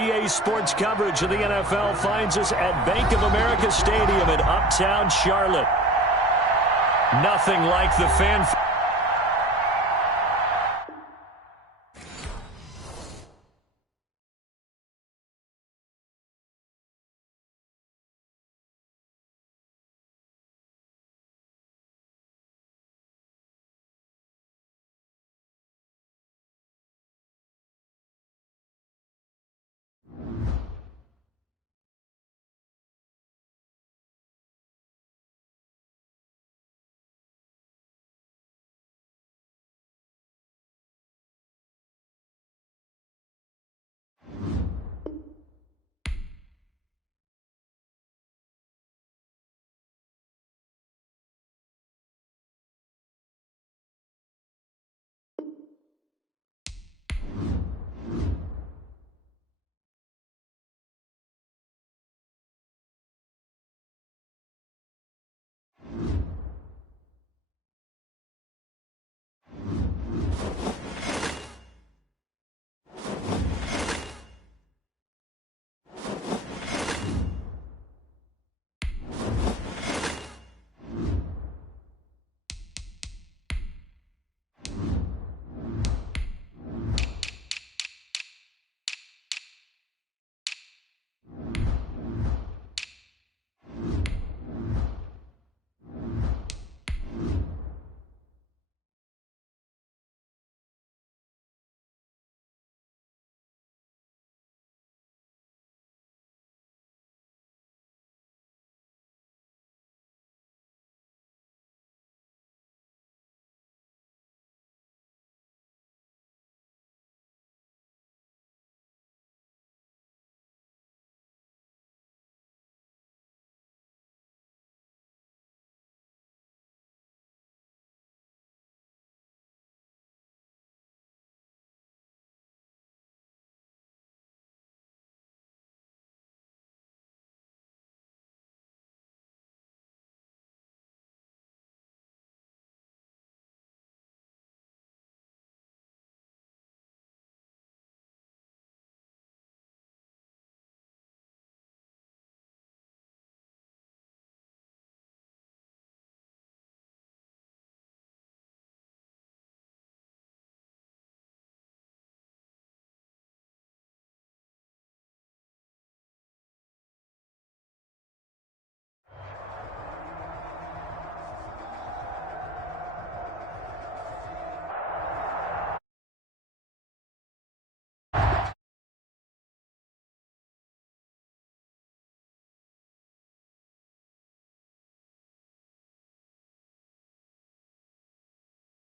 EA Sports coverage of the NFL finds us at Bank of America Stadium in Uptown Charlotte. Nothing like the fan.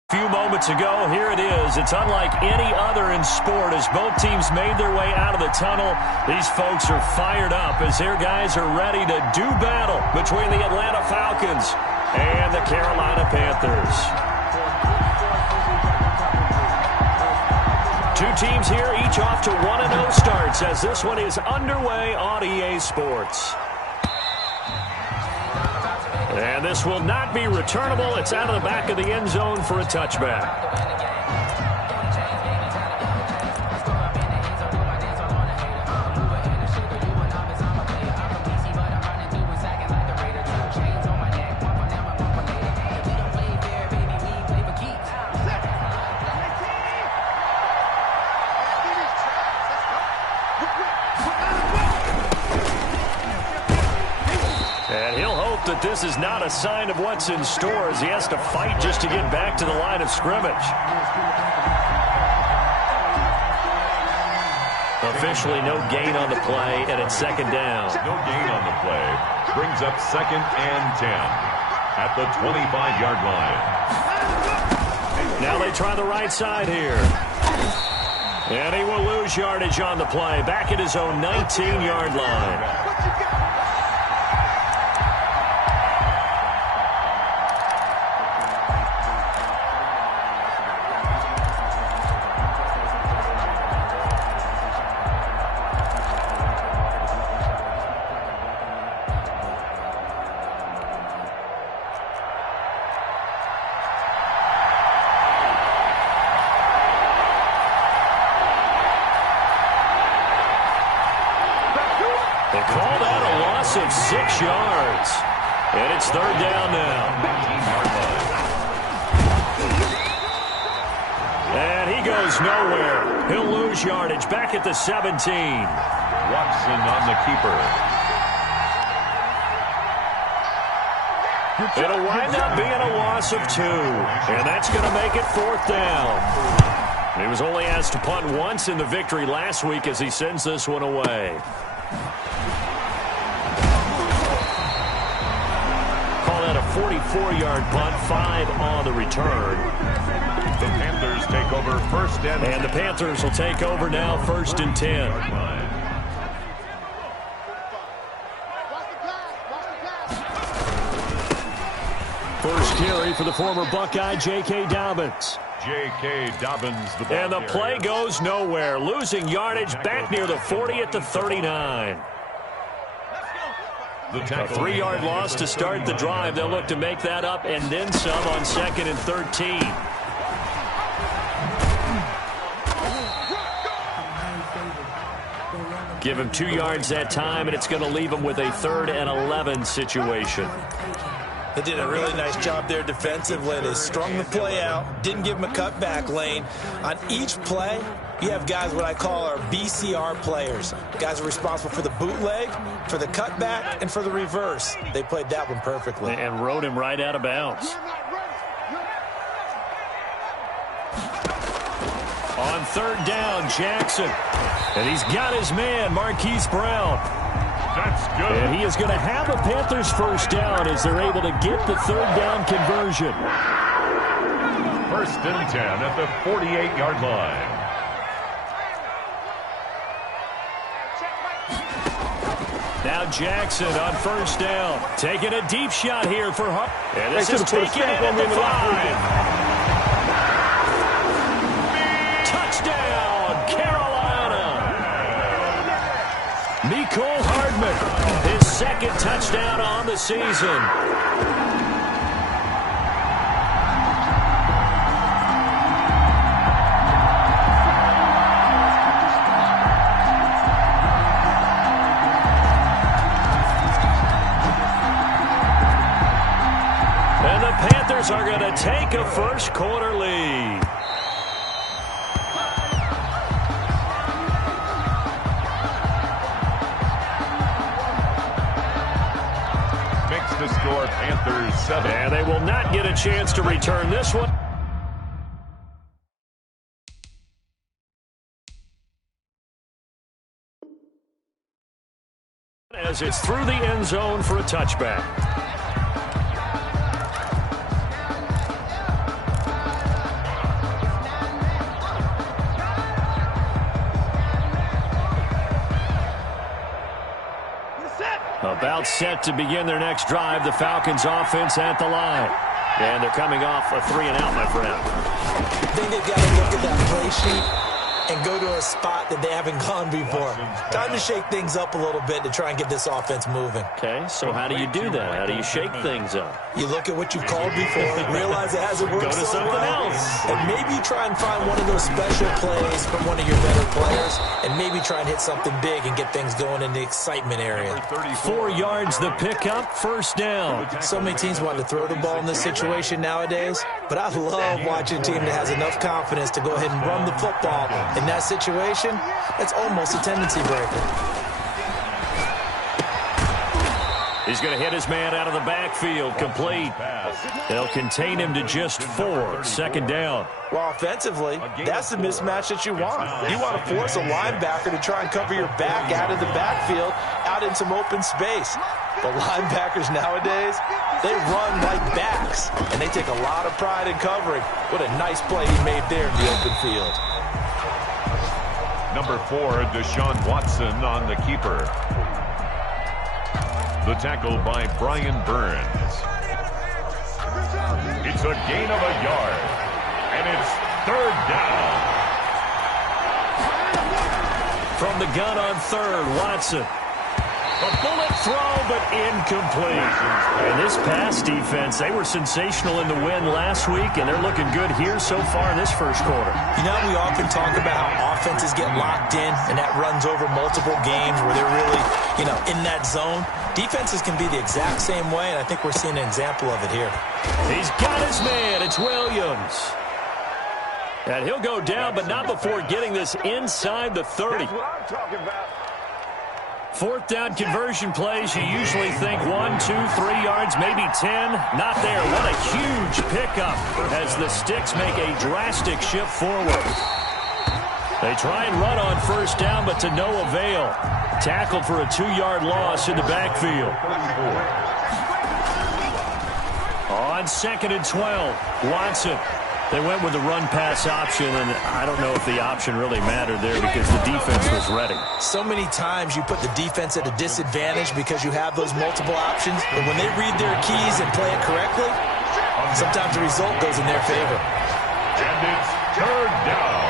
Few moments ago, here it is. It's unlike any other in sport as both teams made their way out of the tunnel. These folks are fired up as their guys are ready to do battle between the Atlanta Falcons and the Carolina Panthers. Two teams here, each off to 1-0 starts as this one is underway on EA Sports. And this will not be returnable. It's out of the back of the end zone for a touchback. That this is not a sign of what's in store as he has to fight just to get back to the line of scrimmage. Officially no gain on the play, and it's second down. No gain on the play. Brings up 2nd and 10 at the 25-yard line. Now they try the right side here. And he will lose yardage on the play, back at his own 19-yard line. loss of 6 yards. And it's third down now. And he goes nowhere. He'll lose yardage back at the 17. Watson on the keeper. It'll wind up being a loss of 2. And that's going to make it fourth down. He was only asked to punt once in the victory last week as he sends this one away. Call that a 44-yard punt, 5 on the return. The Panthers take over first and the Panthers will take over now, first and 10. First carry for the former Buckeye, J.K. Dobbins. J.K. Dobbins, the ball And the play carrier. goes nowhere, losing yardage back near the 40 at the 39. The A tackle. 3-yard loss to start the drive. They'll look to make that up and then some on 2nd and 13. Give him 2 yards that time, and it's going to leave him with a 3rd and 11 situation. They did a really nice job there defensively. They strung the play out, didn't give him a cutback lane. On each play, you have guys what I call our BCR players. Guys are responsible for the bootleg, for the cutback, and for the reverse. They played that one perfectly. And rode him right out of bounds. On 3rd down, Jackson. And he's got his man, Marquise Brown. That's good. And he is going to have a Panthers first down as they're able to get the 3rd down conversion. First and 10 at the 48-yard line. Now Jackson on first down. Taking a deep shot here for Hunt. And this is taken in at the 5. Touchdown, Carolina. Mecole Hardman, his 2nd touchdown on the season. And the Panthers are going to take a first quarter lead. The score, Panthers 7. And they will not get a chance to return this one. As it's through the end zone for a touchback. About set to begin their next drive, the Falcons offense at the line. And they're coming off a 3-and-out, my friend. I think they've got to look at that play sheet and go to a spot that they haven't gone before. Time to shake things up a little bit to try and get this offense moving. Okay, so how do you do that? How do you shake things up? You look at what you've called before, realize it hasn't worked Go to so something well, else. and maybe try and find one of those special plays from one of your better players, and maybe try and hit something big and get things going in the excitement area. 4 yards the pickup, first down. So many teams want to throw the ball in this situation nowadays, but I love watching a team that has enough confidence to go ahead and run the football in that situation. That's almost a tendency breaker. He's going to hit his man out of the backfield, complete. They'll contain him to just 4, second down. Well, offensively, that's the mismatch that you want. You want to force a linebacker to try and cover your back out of the backfield, out in some open space. But linebackers nowadays, they run like backs, and they take a lot of pride in covering. What a nice play he made there in the open field. Number 4, Deshaun Watson on the keeper. The tackle by Brian Burns. It's a gain of a yard, and it's third down. From the gun on third, Watson. A bullet throw, but incomplete. And this pass defense, they were sensational in the win last week, and they're looking good here so far in this first quarter. You know, we often talk about how offenses get locked in, and that runs over multiple games where they're really, in that zone. Defenses can be the exact same way, and I think we're seeing an example of it here. He's got his man. It's Williams. And he'll go down, but not before getting this inside the 30. That's what I'm talking about. Fourth down conversion plays, you usually think 1, 2, 3 yards, maybe 10. Not there. What a huge pickup as the Sticks make a drastic shift forward. They try and run on first down, but to no avail. Tackled for a 2-yard loss in the backfield. On 2nd and 12, Watson. They went with the run-pass option, and I don't know if the option really mattered there because the defense was ready. So many times you put the defense at a disadvantage because you have those multiple options, but when they read their keys and play it correctly, sometimes the result goes in their favor. And it's third down.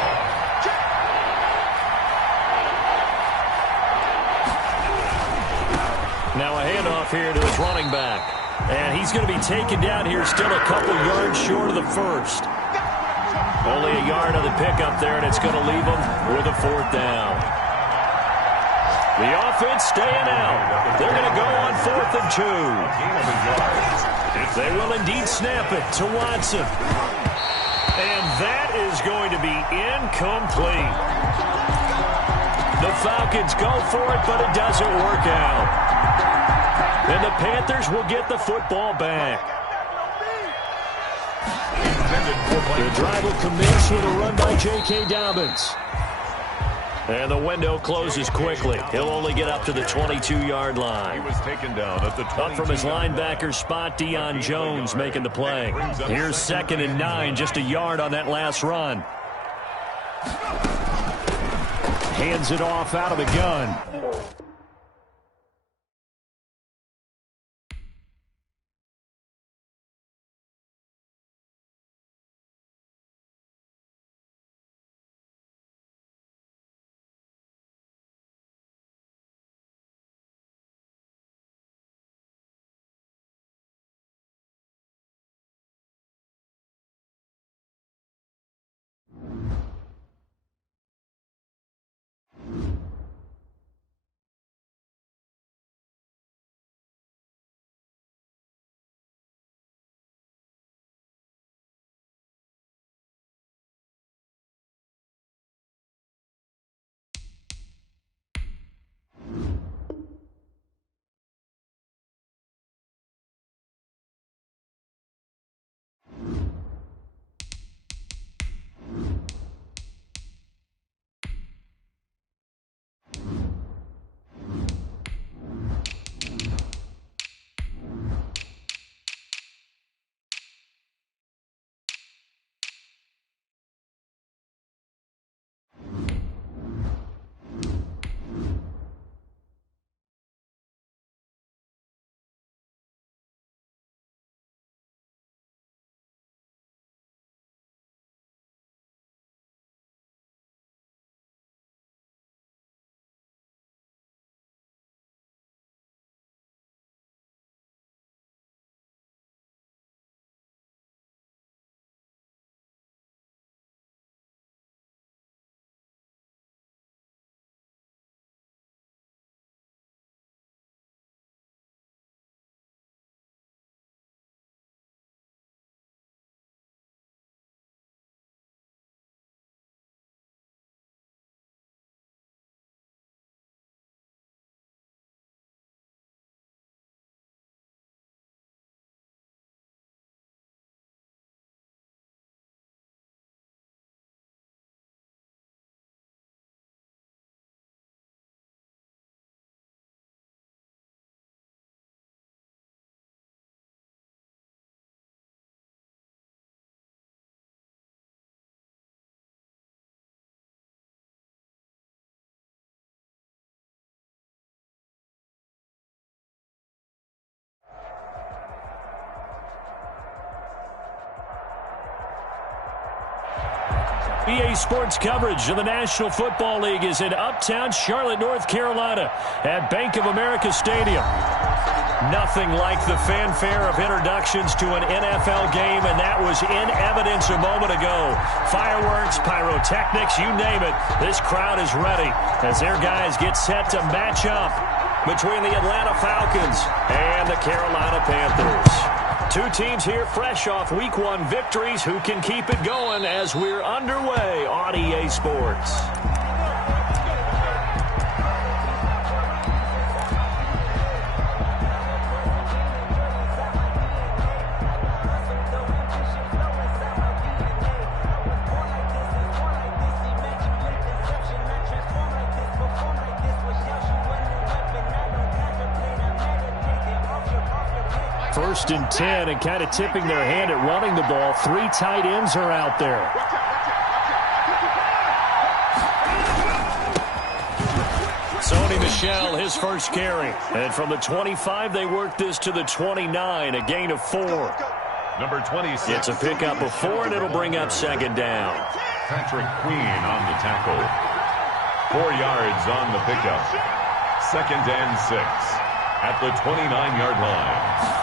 Now a handoff here to his running back. And he's going to be taken down here still a couple yards short of the first. Only a yard on the pickup there, and it's going to leave him with a 4th down. The offense staying out. They're going to go on 4th and 2. They will indeed snap it to Watson. And that is going to be incomplete. The Falcons go for it, but it doesn't work out. And the Panthers will get the football back. The drive will commence with a run by J.K. Dobbins. And the window closes quickly. He'll only get up to the 22-yard line. He was taken down at the 22. Up from his linebacker spot, Deion Jones making the play. Here's 2nd and 9, just a yard on that last run. Hands it off out of the gun. EA Sports coverage of the National Football League is in uptown Charlotte, North Carolina at Bank of America Stadium. Nothing like the fanfare of introductions to an NFL game, and that was in evidence a moment ago. Fireworks, pyrotechnics, you name it. This crowd is ready as their guys get set to match up between the Atlanta Falcons and the Carolina Panthers. Two teams here fresh off Week 1 victories who can keep it going as we're underway on EA Sports. First and 10, and kind of tipping their hand at running the ball. Three tight ends are out there. Sony Michel, his first carry. And from the 25, they work this to the 29, a gain of 4. Number 26. It's a pickup of 4, and it'll bring up second down. Patrick Queen on the tackle. 4 yards on the pickup. Second and 6 at the 29-yard line.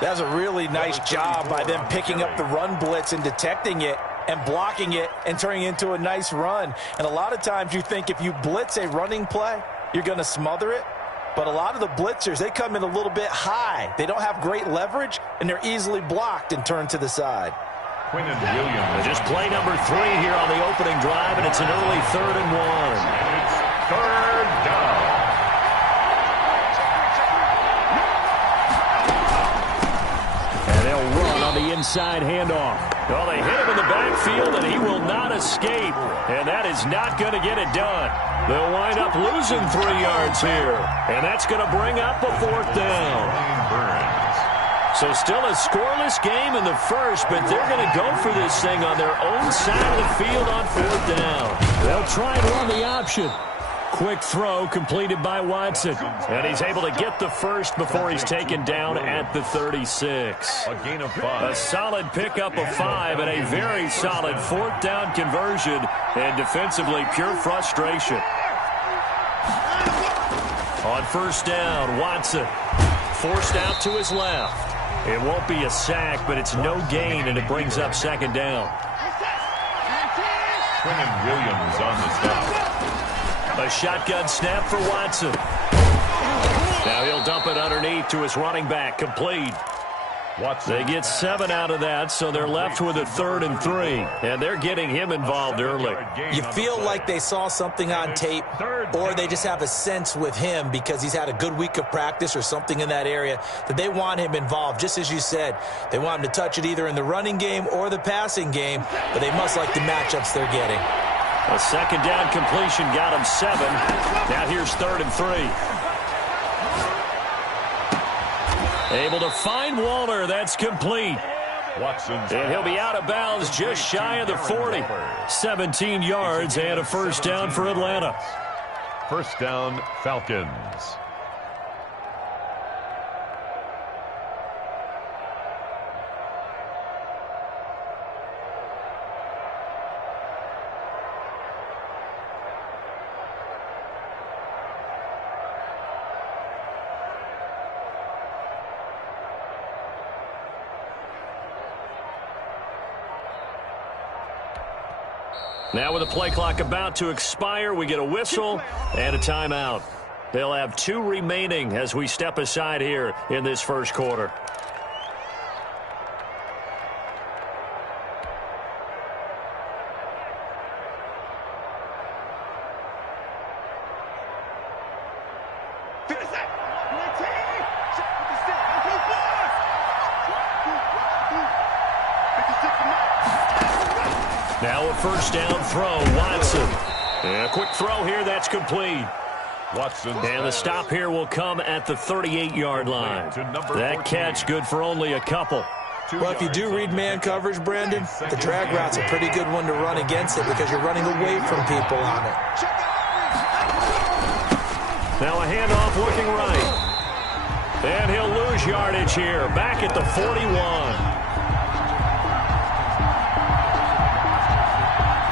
That's a really nice job by them picking up the run blitz and detecting it and blocking it and turning it into a nice run. And a lot of times you think if you blitz a running play, you're going to smother it. But a lot of the blitzers, they come in a little bit high. They don't have great leverage, and they're easily blocked and turned to the side. Quinnen Williams. Just play number 3 here on the opening drive, and it's an early 3rd and 1. And it's 3rd down. The inside handoff. Well, they hit him in the backfield, and he will not escape. And that is not going to get it done. They'll wind up losing 3 yards here. And that's going to bring up a 4th down. So still a scoreless game in the first, but they're going to go for this thing on their own side of the field on 4th down. They'll try and run the option. Quick throw completed by Watson. And he's able to get the first before he's taken down at the 36. A gain of 5. A solid pickup of 5 and a very solid 4th down conversion. And defensively, pure frustration. On 1st down, Watson forced out to his left. It won't be a sack, but it's no gain, and it brings up 2nd down. Quinnen Williams on the stop. A shotgun snap for Watson. Now he'll dump it underneath to his running back, complete. They get 7 out of that, so they're left with a 3rd and 3. And they're getting him involved early. You feel like they saw something on tape, or they just have a sense with him because he's had a good week of practice or something in that area that they want him involved. Just as you said, they want him to touch it either in the running game or the passing game, but they must like the matchups they're getting. A 2nd down completion got him 7. Now here's 3rd and 3. Able to find Waller. That's complete. And he'll be out of bounds just shy of the 40. 17 yards and a 1st down for Atlanta. 1st down, Falcons. Now with the play clock about to expire, we get a whistle and a timeout. They'll have 2 remaining as we step aside here in this first quarter. Now a 1st down throw, Watson. And a quick throw here, that's complete. Watson. And the stop here will come at the 38-yard line. That catch good for only a couple. Well, if you do read man coverage, Brandon, the drag route's a pretty good one to run against it because you're running away from people on it. Now a handoff looking right. And he'll lose yardage here, back at the 41.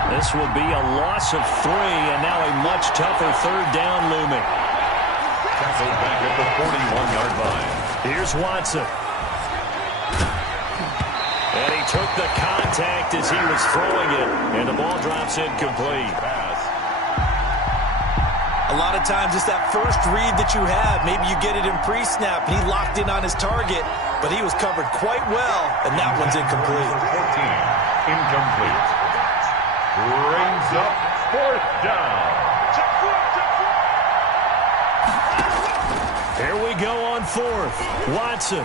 This will be a loss of 3, and now a much tougher 3rd down looming. Tackled back at the 41-yard line. Here's Watson. And he took the contact as he was throwing it, and the ball drops incomplete. A lot of times it's that first read that you have. Maybe you get it in pre-snap, and he locked in on his target, but he was covered quite well, and that one's incomplete. 14, incomplete. Brings up fourth down. Here we go on fourth. Watson.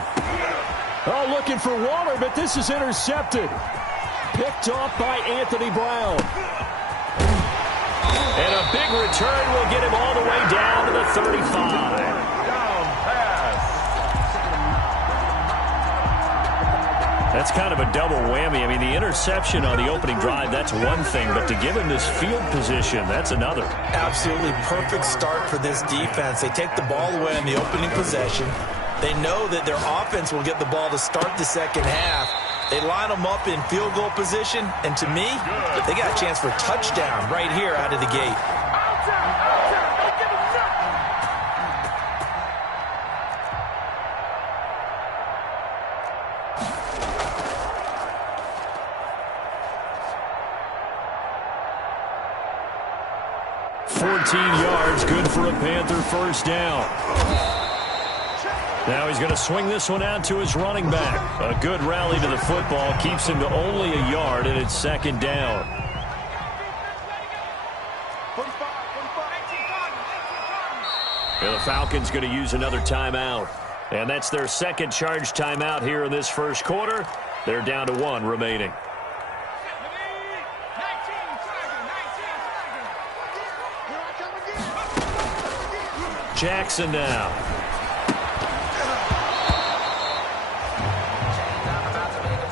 Oh, looking for Waller, but this is intercepted. Picked off by Anthony Brown. And a big return will get him all the way down to the 35. Down pass. That's kind of a double whammy. I mean, the interception on the opening drive, that's one thing, but to give him this field position, that's another. Absolutely perfect start for this defense. They take the ball away in the opening possession. They know that their offense will get the ball to start the second half. They line them up in field goal position, and to me, they got a chance for a touchdown right here out of the gate. Yards, good for a Panther first down. Now he's going to swing this one out to his running back. A good rally to the football keeps him to only a yard, and it's second down. And the Falcons going to use another timeout. And that's their second charge timeout here in this first quarter. They're down to one remaining. Jackson now.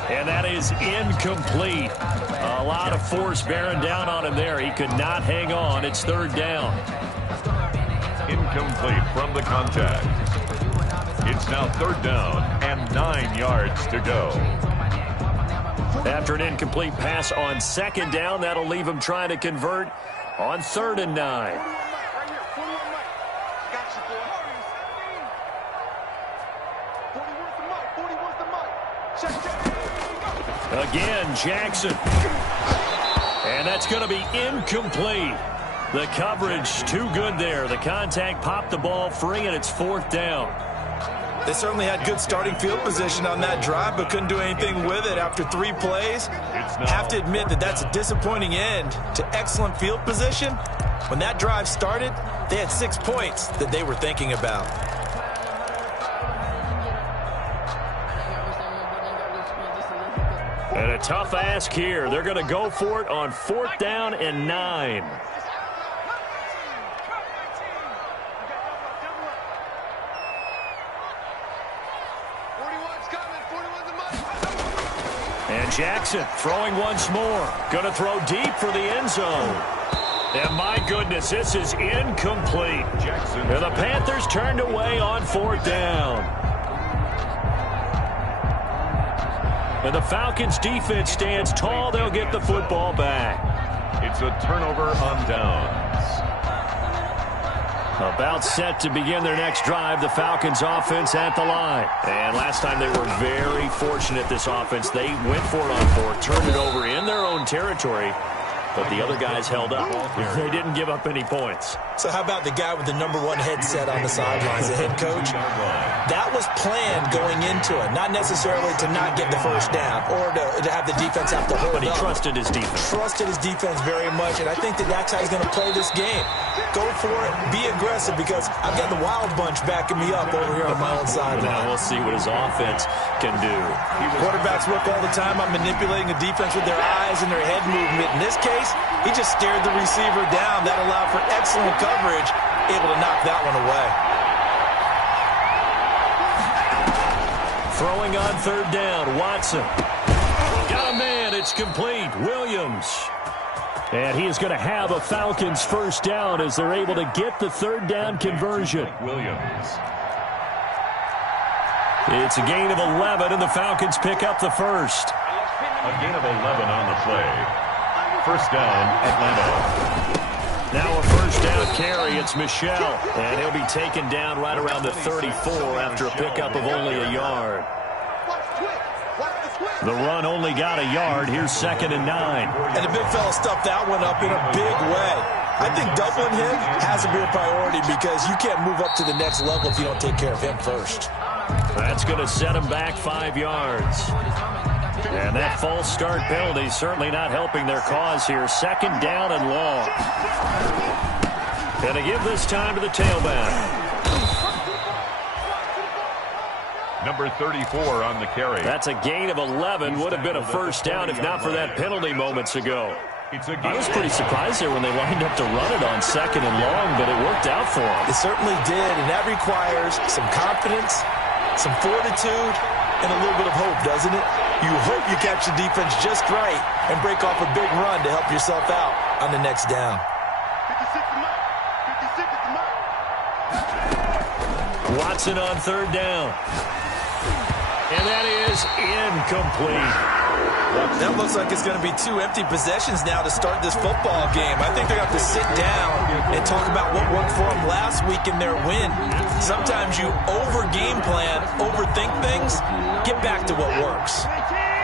And that is incomplete. A lot of force bearing down on him there. He could not hang on. It's third down. Incomplete from the contact. It's now third down and 9 yards to go. After an incomplete pass on second down, that'll leave him trying to convert on 3rd and 9. Again, Jackson. And that's going to be incomplete. The coverage too good there. The contact popped the ball free, and it's 4th down. They certainly had good starting field position on that drive, but couldn't do anything with it after 3 plays. Have to admit that that's a disappointing end to excellent field position. When that drive started, they had 6 points that they were thinking about. And a tough ask here. They're going to go for it on 4th down and 9. And Jackson throwing once more. Going to throw deep for the end zone. And my goodness, this is incomplete. And the Panthers turned away on 4th down. And the Falcons defense stands tall. They'll get the football back. It's a turnover on downs. About set to begin their next drive. The Falcons offense at the line. And last time they were very fortunate, this offense. They went for it on 4th, turned it over in their own territory. But the other guys held up. They didn't give up any points. So how about the guy with the #1 headset on the sidelines, the head coach? That was planned going into it, not necessarily to not get the first down or to have the defense have to hold up. But he trusted his defense. Trusted his defense very much, and I think that that's how he's going to play this game. Go for it, be aggressive, because I've got the Wild Bunch backing me up over here on my own sideline. Now we'll see what his offense can do. Quarterbacks work all the time on manipulating the defense with their eyes and their head movement. In this case, he just stared the receiver down. That allowed for excellent coverage, able to knock that one away. Throwing on 3rd down, Watson. Got a man, it's complete. Williams. And he is going to have a Falcons first down as they're able to get the 3rd down conversion. Williams. It's a gain of 11, and the Falcons pick up the first. A gain of 11 on the play. First down, Atlanta. Now a first down carry. It's Michel, and he'll be taken down right around the 34 after a pickup of only a yard. The run only got a yard. Here's 2nd and 9. And the big fella stuffed that one up in a big way. I think doubling him has to be a priority because you can't move up to the next level if you don't take care of him first. That's going to set him back 5 yards. And that false start penalty certainly not helping their cause here. 2nd down and long. Going to give this time to the tailback. Number 34 on the carry. That's a gain of 11. Would have been a first down if not for that penalty moments ago. I was pretty surprised there when they lined up to run it on 2nd and long, but it worked out for them. It certainly did, and that requires some confidence, some fortitude, and a little bit of hope, doesn't it? You hope you catch the defense just right and break off a big run to help yourself out on the next down. Watson on 3rd down. And that is incomplete. That looks like it's going to be 2 empty possessions now to start this football game. I think they're going to have to sit down and talk about what worked for them last week in their win. Sometimes you over-game plan, overthink things, get back to what works.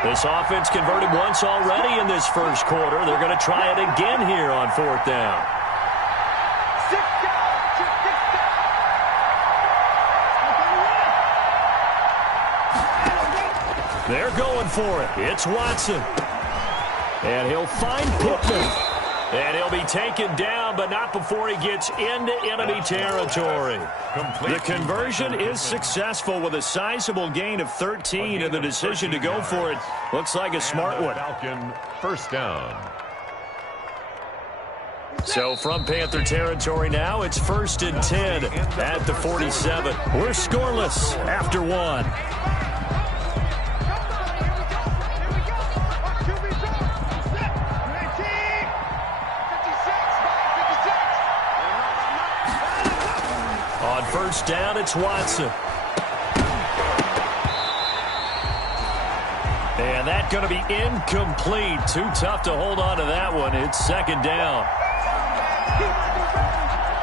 This offense converted once already in this first quarter. They're going to try it again here on 4th down. They're going for it. It's Watson. And he'll find Pittman. And he'll be taken down, but not before he gets into enemy territory. The conversion is successful with a sizable gain of 13, and the decision to go for it looks like a smart one. Falcon, first down. So from Panther territory now, it's 1st and 10 at the 47. We're scoreless after 1. On 1st down, it's Watson. And that's going to be incomplete. Too tough to hold on to that one. It's 2nd down.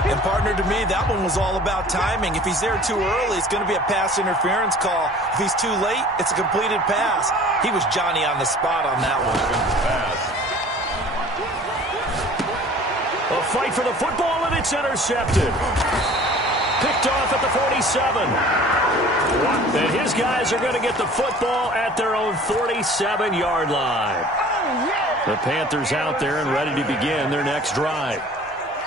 And partner, to me, that one was all about timing. If he's there too early, it's going to be a pass interference call. If he's too late, it's a completed pass. He was Johnny on the spot on that one. A fight for the football, and it's intercepted. Picked off at the 47. And his guys are going to get the football at their own 47-yard line. The Panthers out there and ready to begin their next drive.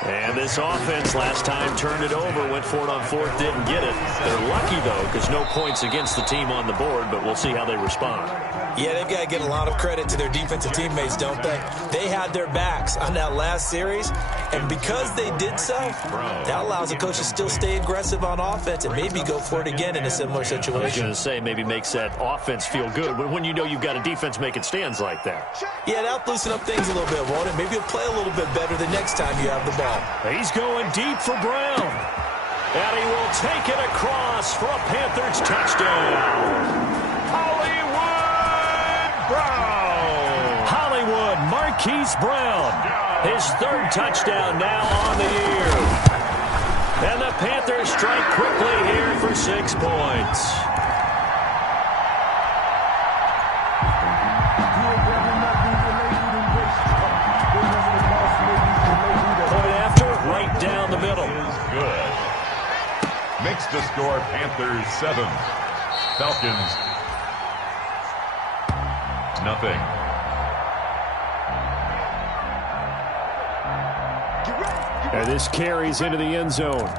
And this offense last time turned it over, went for it on 4th, didn't get it. They're lucky, though, because no points against the team on the board, but we'll see how they respond. Yeah, they've got to get a lot of credit to their defensive teammates, don't they? They had their backs on that last series, and because they did so, that allows the coach to still stay aggressive on offense and maybe go for it again in a similar situation. I was going to say maybe makes that offense feel good, but when you know you've got a defense making stands like that. Yeah, that'll loosen up things a little bit, won't it? Maybe you'll play a little bit better the next time you have the ball. He's going deep for Brown. And he will take it across for a Panthers touchdown. Hollywood Marquise Brown. His 3rd touchdown now on the year. And the Panthers strike quickly here for 6 points. Down the middle. Is good. Makes the score Panthers 7. Falcons nothing. And this carries into the end zone.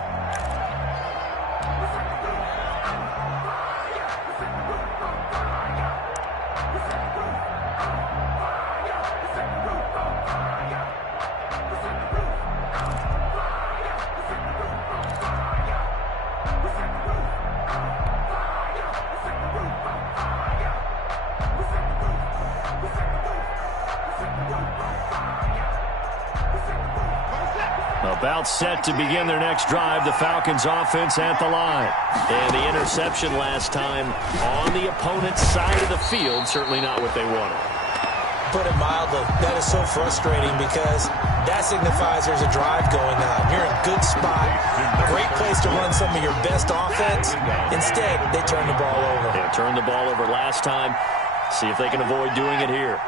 About set to begin their next drive, the Falcons offense at the line. And the interception last time on the opponent's side of the field, certainly not what they wanted. Put it mildly, that is so frustrating because that signifies there's a drive going on. You're in a good spot, great place to run some of your best offense. Instead, they turn the ball over. Yeah, turned the ball over last time. See if they can avoid doing it here.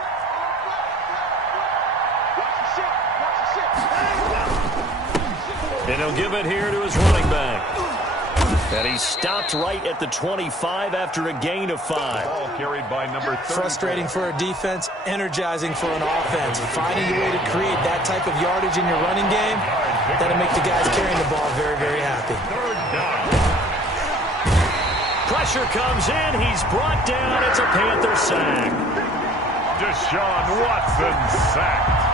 And he'll give it here to his running back. And he's stopped right at the 25 after a gain of 5. Ball carried by number 34. Frustrating for a defense, energizing for an offense. Finding a way to create that type of yardage in your running game, that'll make the guys carrying the ball very, very happy. Pressure comes in. He's brought down. It's a Panther sack. Deshaun Watson sacked.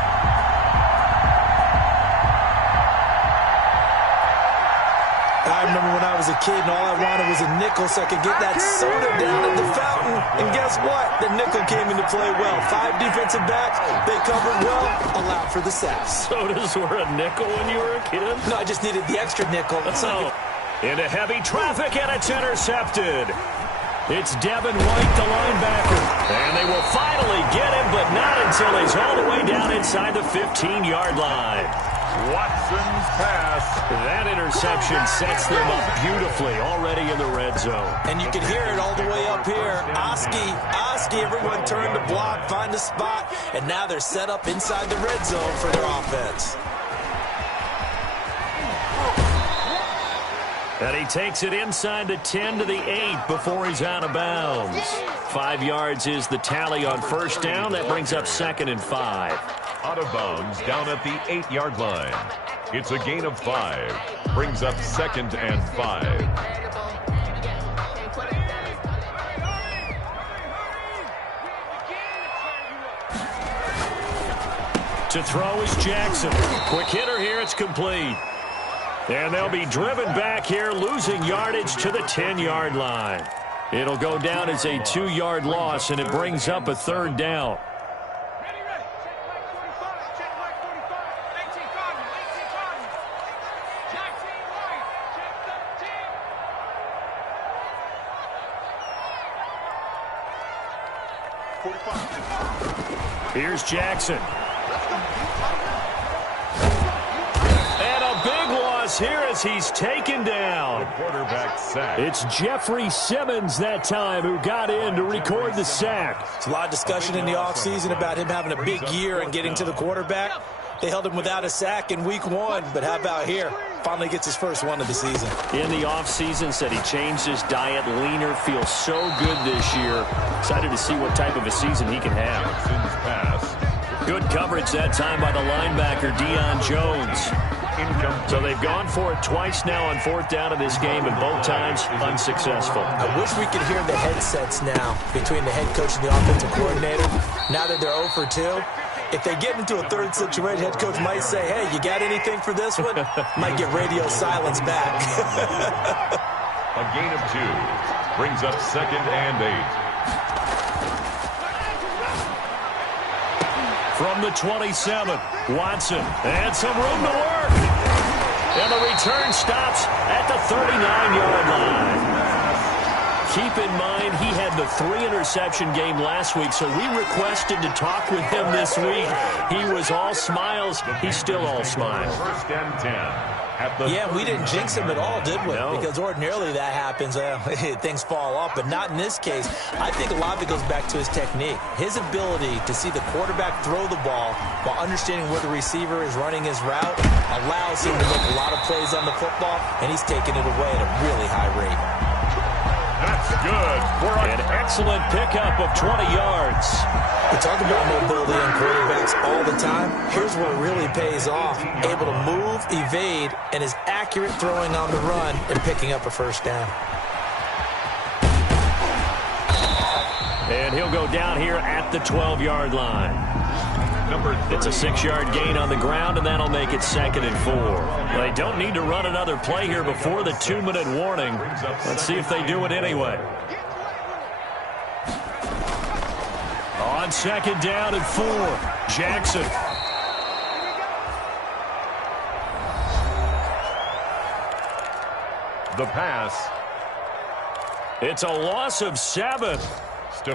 I remember when I was a kid and all I wanted was a nickel so I could get that soda down at the fountain. And guess what? The nickel came into play well. 5 defensive backs, they covered well, allowed for the sacks. Sodas were a nickel when you were a kid? No, I just needed the extra nickel. Oh. Into heavy traffic, and it's intercepted. It's Devin White, the linebacker. And they will finally get him, but not until he's all the way down inside the 15-yard line. Watson's pass. That interception sets them up beautifully already in the red zone. And you can hear it all the way up here. Oski, everyone turned to block, find a spot, and now they're set up inside the red zone for their offense. And he takes it inside the 10 to the 8 before he's out of bounds. 5 yards is the tally on first down. That brings up 2nd and 5. Out of bounds down at the 8-yard line. It's a gain of 5. Brings up 2nd and 5. To throw is Jackson. Quick hitter here. It's complete. And they'll be driven back here, losing yardage to the 10-yard line. It'll go down as a 2-yard loss, and it brings up a 3rd down. Here's Jackson. And a big loss here as he's taken down. The quarterback sack. It's Jeffrey Simmons that time who got in to record the sack. There's a lot of discussion in the offseason about him having a big year and getting to the quarterback. They held him without a sack in week 1, but how about here? Finally gets his first one of the season. In the offseason, said he changed his diet, leaner, feels so good this year. Excited to see what type of a season he can have. Jackson's pass. Good coverage that time by the linebacker, Deion Jones. So they've gone for it twice now on 4th down in this game, and both times unsuccessful. I wish we could hear the headsets now between the head coach and the offensive coordinator. Now that they're 0 for 2. If they get into a 3rd situation, head coach might say, hey, you got anything for this one? Might get radio silence back. A gain of 2. Brings up 2nd and 8. From the 27, Watson, and some room to work. And the return stops at the 39-yard line. Keep in mind, he had the 3-interception game last week, so we requested to talk with him this week. He was all smiles. He's still all smiles. 1st and 10. Yeah, we didn't jinx him at all, did we? No. Because ordinarily that happens. Things fall off, but not in this case. I think a lot of it goes back to his technique. His ability to see the quarterback throw the ball while understanding where the receiver is running his route allows him to make a lot of plays on the football, and he's taking it away at a really high rate. That's good. For an excellent pickup of 20 yards. We talk about mobility on quarterbacks all the time. Here's where it really pays off. Able to move, evade, and is accurate throwing on the run and picking up a 1st down. And he'll go down here at the 12-yard line. It's a 6-yard gain on the ground, and that'll make it 2nd and 4. They don't need to run another play here before the 2-minute warning. Let's see if they do it anyway. On 2nd down and 4, Jackson. The pass. It's a loss of 7.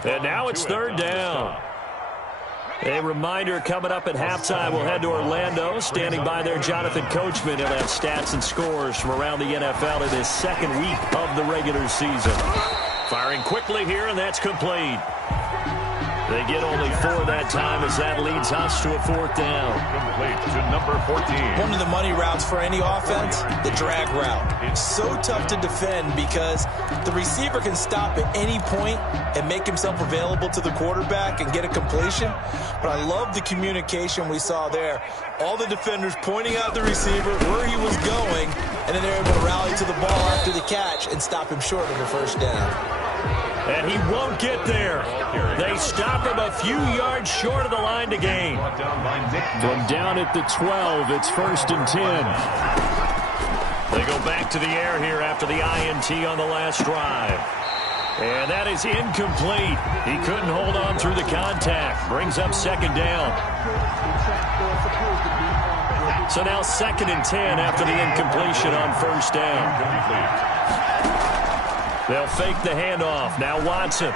And now it's 3rd down. A reminder coming up at halftime, we'll head to Orlando. Standing by there, Jonathan Coachman. He'll have stats and scores from around the NFL in his 2nd week of the regular season. Firing quickly here, and that's complete. They get only 4 that time as that leads us to a 4th down. Complete to number 14. One of the money routes for any offense, the drag route. It's so tough to defend because the receiver can stop at any point and make himself available to the quarterback and get a completion. But I love the communication we saw there. All the defenders pointing out the receiver, where he was going, and then they're able to rally to the ball after the catch and stop him short of the first down. And he won't get there. They stop him a few yards short of the line to gain. From down at the 12, it's 1st and 10. They go back to the air here after the INT on the last drive. And that is incomplete. He couldn't hold on through the contact. Brings up 2nd down. So now 2nd and 10 after the incompletion on 1st down. They'll fake the handoff. Now Watson.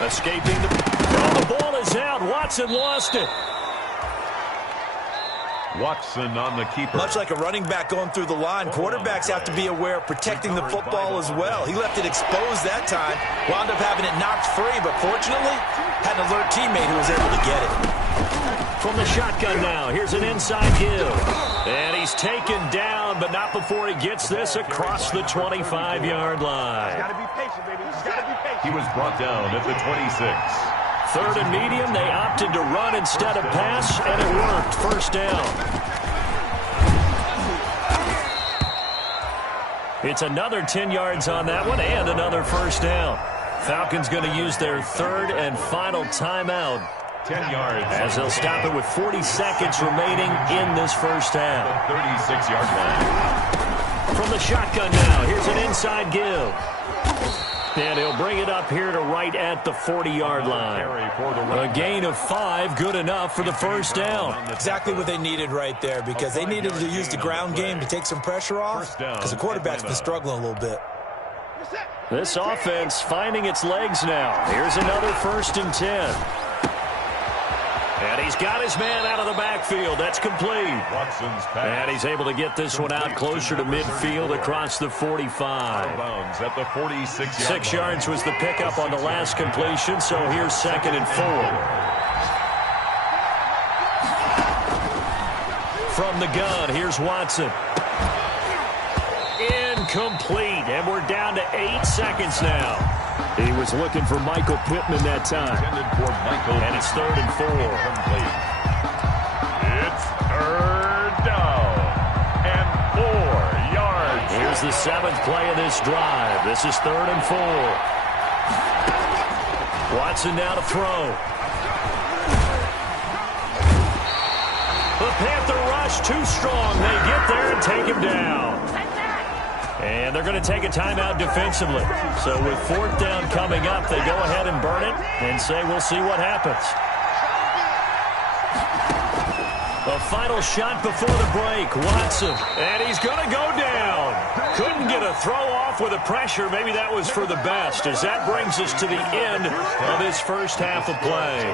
Escaping the... Oh, the ball is out. Watson lost it. Watson on the keeper. Much like a running back going through the line, quarterbacks have to be aware of protecting the football as well. He left it exposed that time. Wound up having it knocked free, but fortunately, had an alert teammate who was able to get it. From the shotgun now, here's an inside give. And he's taken down, but not before he gets this across the 25-yard line. He was brought down at the 26. 3rd and medium, they opted to run instead of pass, and it worked. 1st down. It's another 10 yards on that one, and another 1st down. Falcons going to use their 3rd and final timeout. 10 yards. As they'll stop it with 40 seconds remaining in this first half. 36-yard line. From the shotgun now, here's an inside give. And he'll bring it up here to right at the 40-yard line. A gain of 5, good enough for the 1st down. Exactly what they needed right there, because they needed to use the ground game to take some pressure off, because the quarterback's been struggling a little bit. This offense finding its legs now. Here's another 1st and 10. And he's got his man out of the backfield. That's complete. Watson's pass. And he's able to get this one out closer to midfield across the 45. At the 46-yard 6 yards was the pickup on the last completion, so here's 2nd and 4. From the gun, here's Watson. Incomplete, and we're down to 8 seconds now. He was looking for Michael Pittman that time. And it's 3rd and 4. It's 3rd down and 4 yards. Here's the 7th play of this drive. This is 3rd and 4. Watson now to throw. The Panther rush too strong. They get there and take him down. And they're going to take a timeout defensively. So with 4th down coming up, they go ahead and burn it and say we'll see what happens. A final shot before the break. Watson. And he's going to go down. Couldn't get a throw off with the pressure. Maybe that was for the best, as that brings us to the end of this first half of play.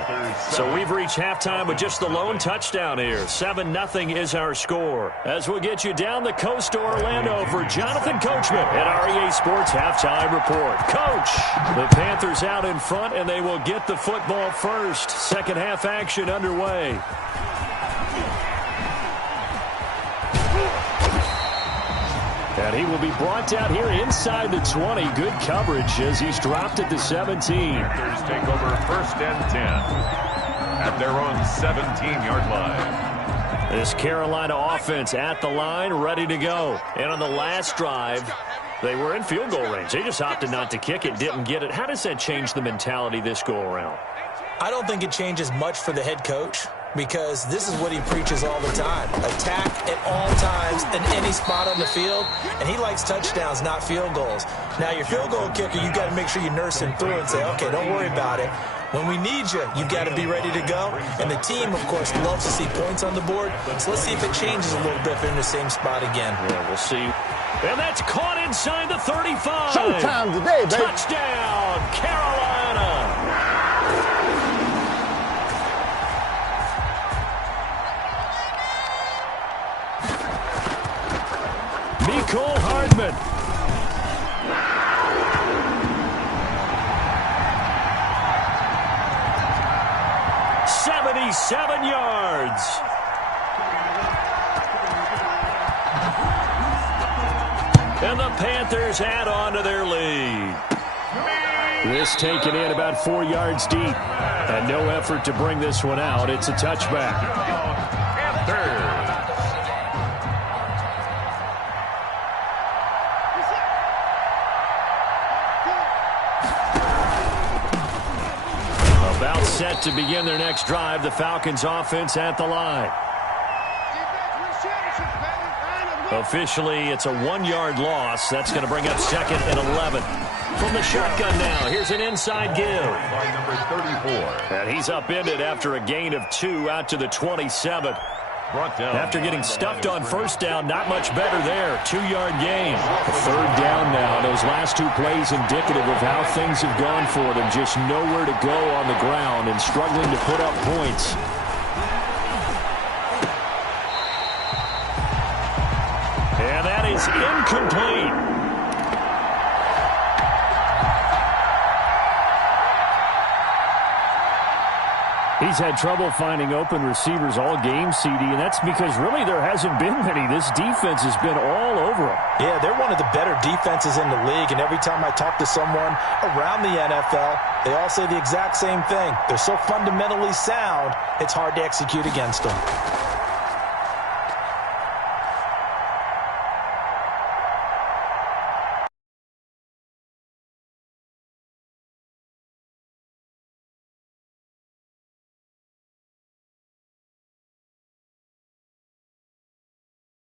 So we've reached halftime with just the lone touchdown here. 7-0 is our score. As we'll get you down the coast to Orlando for Jonathan Coachman at REA Sports Halftime Report. Coach, the Panthers out in front, and they will get the football first. Second half action underway. And he will be brought down here inside the 20. Good coverage as he's dropped at the 17. Panthers take over 1st and 10 at their own 17-yard line. This Carolina offense at the line, ready to go. And on the last drive, they were in field goal range. They just opted not to kick it, didn't get it. How does that change the mentality this go-around? I don't think it changes much for the head coach, because this is what he preaches all the time. Attack at all times in any spot on the field, and he likes touchdowns, not field goals. Now, your field goal kicker, you've got to make sure you nurse him through and say, okay, don't worry about it. When we need you, you've got to be ready to go. And the team, of course, loves to see points on the board. So let's see if it changes a little bit if they're in the same spot again. Yeah, we'll see. And that's caught inside the 35. Showtime today, baby. Touchdown, Carolina. Nicole Hardman. 27 yards. And the Panthers add on to their lead. This taken in about 4 yards deep. And no effort to bring this one out. It's a touchback. About set to begin their next drive. The Falcons offense at the line. Officially, it's a 1-yard loss. That's going to bring up 2nd and 11. From the shotgun now, here's an inside give. By number 34. And he's upended after a gain of 2 out to the 27. After getting stuffed on first down, not much better there. 2-yard gain. A 3rd down now. Those last 2 plays indicative of how things have gone for them. Just nowhere to go on the ground and struggling to put up points. And that is incomplete. He's had trouble finding open receivers all game, CD, and that's because really there hasn't been many. This defense has been all over him. Yeah, they're one of the better defenses in the league, and every time I talk to someone around the NFL, they all say the exact same thing. They're so fundamentally sound, it's hard to execute against them.